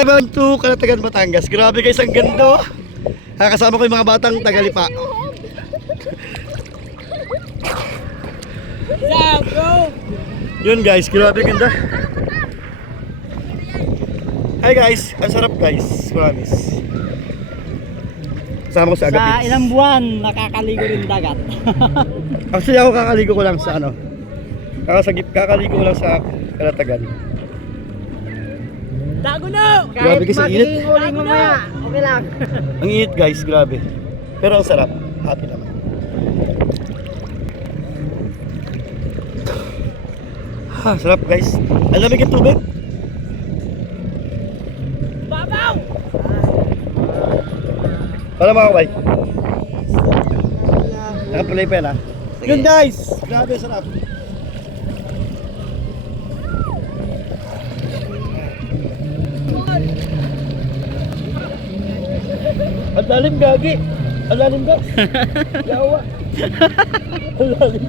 Ibang to Calatagan, Batangas. Grabe guys, ang ganda. Kasama ko yung mga batang Tagalipa. Yeah, bro. Yun guys, grabe ganda. Hi guys, ang sarap guys, promise. Kasama ko sa Sa Agapits. ilang buwan, nakakaligo rin dagat. Actually ako kakaligo ko lang sa ano. Kakaligo ko lang sa Calatagan. Dago na! Grabe kasi init. Uling mamaya, okay lang. Ang init guys, grabe. Pero ang sarap, happy naman. Ha, sarap guys. Ang lamig yung tubig. Babaw! Para makakaway. Nakapulay pa yan ha. Yun guys, grabe sarap. Ang lalim gagi. Ang lalim guys. Yawa. Ang lalim.